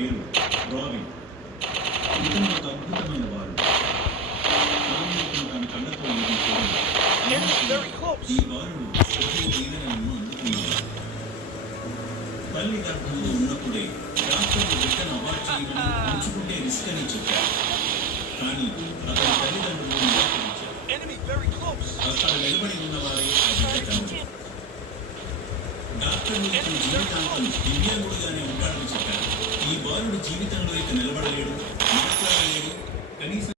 పేరు రాబిన్. ఇతను ఒక అద్భుతమైన వారు. తన కళ్ళతో ఈ బాలుడు దీవెనలను అందుకునేవారు. తల్లి గర్భంలో ఉన్నప్పుడే డాక్టర్లు బిడ్డను అవార్డ్ చేయడం ఉంచుకుంటే రిస్క్ అని చెప్పారు. కానీ అతని తల్లిదండ్రులు నిరాకరించారు. అక్కడ నిలబడి ఉన్నవారే ఆ బిడ్డ తండ్రి. డాక్టర్లు ఇతని జీవితాంతం దివ్యాంగుడుగానే ఉంటాడని చెప్పారు. ఈ బాలుడు జీవితంలో ఇక నిలబడలేడు, మాట్లాడలేడు, కనీసం